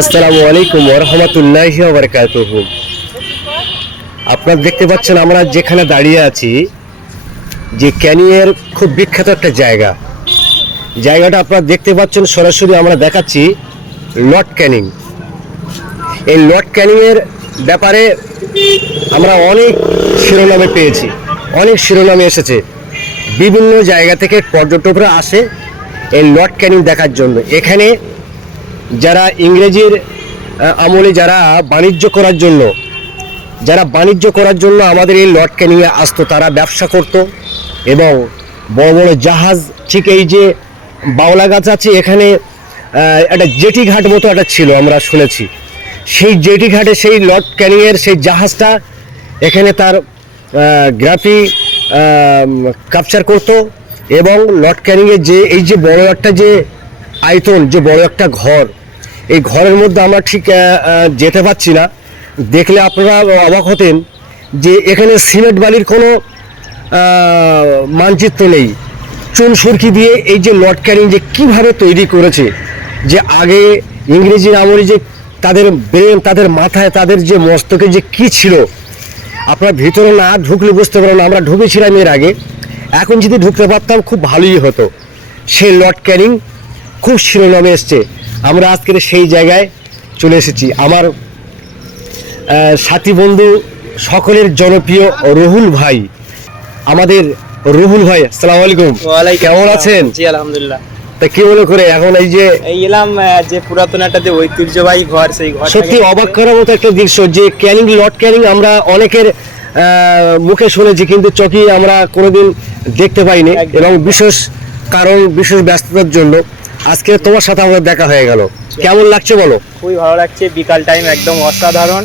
আসসালামু আলাইকুম ওরহমতুল্লাহি বারকাতুহ। আপনারা দেখতে পাচ্ছেন আমরা যেখানে দাঁড়িয়ে আছি, যে ক্যানিংয়ের খুব বিখ্যাত একটা জায়গা। জায়গাটা আপনারা দেখতে পাচ্ছেন, সরাসরি আমরা দেখাচ্ছি লট ক্যানিং। এই লর্ড ক্যানিংয়ের ব্যাপারে আমরা অনেক শিরোনামে পেয়েছি, অনেক শিরোনামে এসেছে। বিভিন্ন জায়গা থেকে পর্যটকরা আসে এই লট ক্যানিং দেখার জন্য। এখানে যারা ইংরেজির আমলে যারা বাণিজ্য করার জন্য, যারা বাণিজ্য করার জন্য আমাদের এই লর্ড ক্যানিংয়ে আসতো, তারা ব্যবসা করত এবং বড় বড় জাহাজ, ঠিক এই যে বাউলা গাছ আছে, এখানে একটা জেটি ঘাট মতো একটা ছিল, আমরা শুনেছি। সেই জেটি ঘাটে সেই লর্ড ক্যানিংয়ের সেই জাহাজটা এখানে তার গ্রাফি ক্যাপচার করত এবং লর্ড ক্যানিংয়ের যে, এই যে বড় একটা যে আয়তন, যে বড় একটা ঘর এই ঘরের মধ্যে আমরা ঠিক যেতে পারছি না। দেখলে আপনারা অবাক হতেন যে এখানে সিমেন্ট বালির কোনো মানচিত্র নেই। চুন সুরকি দিয়ে এই যে লর্ড ক্যারিং যে কীভাবে তৈরি করেছে, যে আগে ইংরেজি আমলে যে তাদের ব্রেন, তাদের মাথায়, তাদের যে মস্তকে যে কি ছিল, আপনার ভিতরে না ঢুকলে বুঝতে পারবেন না। আমরা ঢুকেছিলাম এর আগে। এখন যদি ঢুকতে পারতাম খুব ভালোই হতো। সেই লর্ড ক্যারিং খুব শিরোনামে এসছে। আমরা আজকের সেই জায়গায় চলে এসেছি। আমার সাথী বন্ধু সকলের জনপ্রিয় রুহুল ভাই। আমাদের রুহুল ভাই আসসালামু আলাইকুম। কেমন আছেন? জি আলহামদুলিল্লাহ। তা কি মনে করে এখন এই যে এলাম যে পুরাতন একটা যে ঐতিহ্যবাহী ঘর সেই ঘর সত্যি অবাক করার মতো একটা দৃশ্য যে ক্যানিং লর্ড ক্যানিং আমরা অনেকের মুখে শুনেছি কিন্তু চকি আমরা কোনোদিন দেখতে পাইনি। এবং বিশেষ কারণ বিশেষ ব্যস্ততার জন্য। আজকে তোমার সাথে আমাদের দেখা হয়ে গেল। কেমন লাগছে বলো? খুবই ভালো লাগছে বিকাল টাইম একদম অসাধারণ।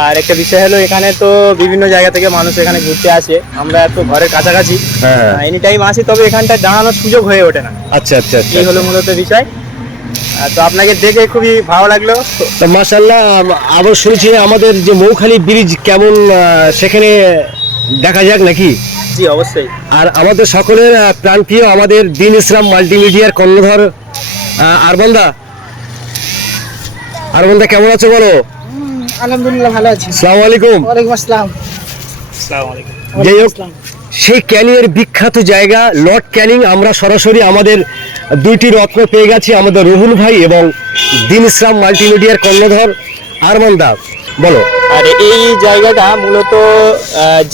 আর একটা বিষয় হলো এখানে তো বিভিন্ন জায়গা থেকে মানুষ এখানে ঘুরতে আসে। আমরা তো ঘরের কাছাকাছি। হ্যাঁ। এনি টাইম আসি তবে এখানটা দাঁড়ানোর সুযোগ হয়ে ওঠে না। আচ্ছা আচ্ছা আচ্ছা। এই হলো মূলত বিষয়। তো আপনাকে দেখে খুবই ভালো লাগল। তো মাসাল্লাহ আবার শুনছি আমাদের যে মৌখালী ব্রিজ কেমন সেখানে দেখা যাক নাকি? জি অবশ্যই। আর আমাদের সকলের প্রাণপ্রিয় আমাদের দিন ইসলাম মাল্টিমিডিয়ার কর্ণধর আরবান্দা। আরবান্দা কেমন আছো বলো? আলহামদুলিল্লাহ ভালো আছি। আসসালামু আলাইকুম। ওয়ালাইকুম আসসালাম। আসসালামু আলাইকুম। যাই হোক আসসালাম। সেই ক্যানিংয়ের বিখ্যাত জায়গা লর্ড ক্যানিং আমরা সরাসরি আমাদের দুইটি রত্ন পেয়ে গেছি আমাদের রুহুল ভাই এবং দিন ইসলাম মাল্টিমিডিয়ার কর্ণধর আরমান্দা বলো। আর এই জায়গাটা মূলত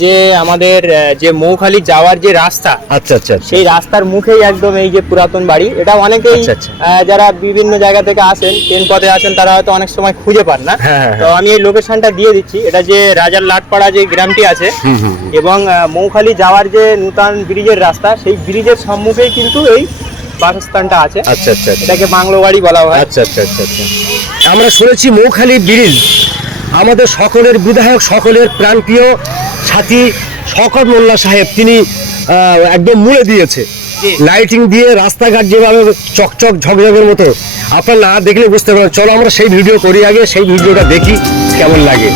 যে আমাদের যে মৌখালি যাওয়ার যে রাস্তা আচ্ছা আচ্ছা আচ্ছা। সেই রাস্তার মুখেই একদম এই যে পুরাতন বাড়ি। এটা অনেকেই আচ্ছা, আচ্ছা। যারা বিভিন্ন জায়গা থেকে আসেন ট্রেন পথে আসেন তারা হয়তো অনেক সময় খুঁজে পান না। হ্যাঁ, হ্যাঁ, তো আমি এই লোকেশনটা দিয়ে দিচ্ছি। এটা যে রাজার লাটপাড়া যে গ্রামটি আছে। এবং মৌখালি যাওয়ার যে নূতন ব্রিজের রাস্তা সেই ব্রিজের সম্মুখেই কিন্তু এই বাসস্থানটা আছে। আচ্ছা আচ্ছা আচ্ছা। এটাকে বাংলো বাড়ি বলা হয়। আচ্ছা আচ্ছা আচ্ছা আচ্ছা। আমরা শুনেছি মৌখালী ব্রিজ। আমাদের সকলের বিধায়ক সকলের প্রাণপ্রিয় সাথী শকত মোল্লা সাহেব তিনি একদম মুলে দিয়েছে। লাইটিং দিয়ে রাস্তাঘাট যেভাবে চকচক ঝকঝকের মতো আপনার না দেখলে বুঝতে পারেন চলো আমরা সেই ভিডিও করি আগে সেই ভিডিওটা দেখি কেমন লাগে।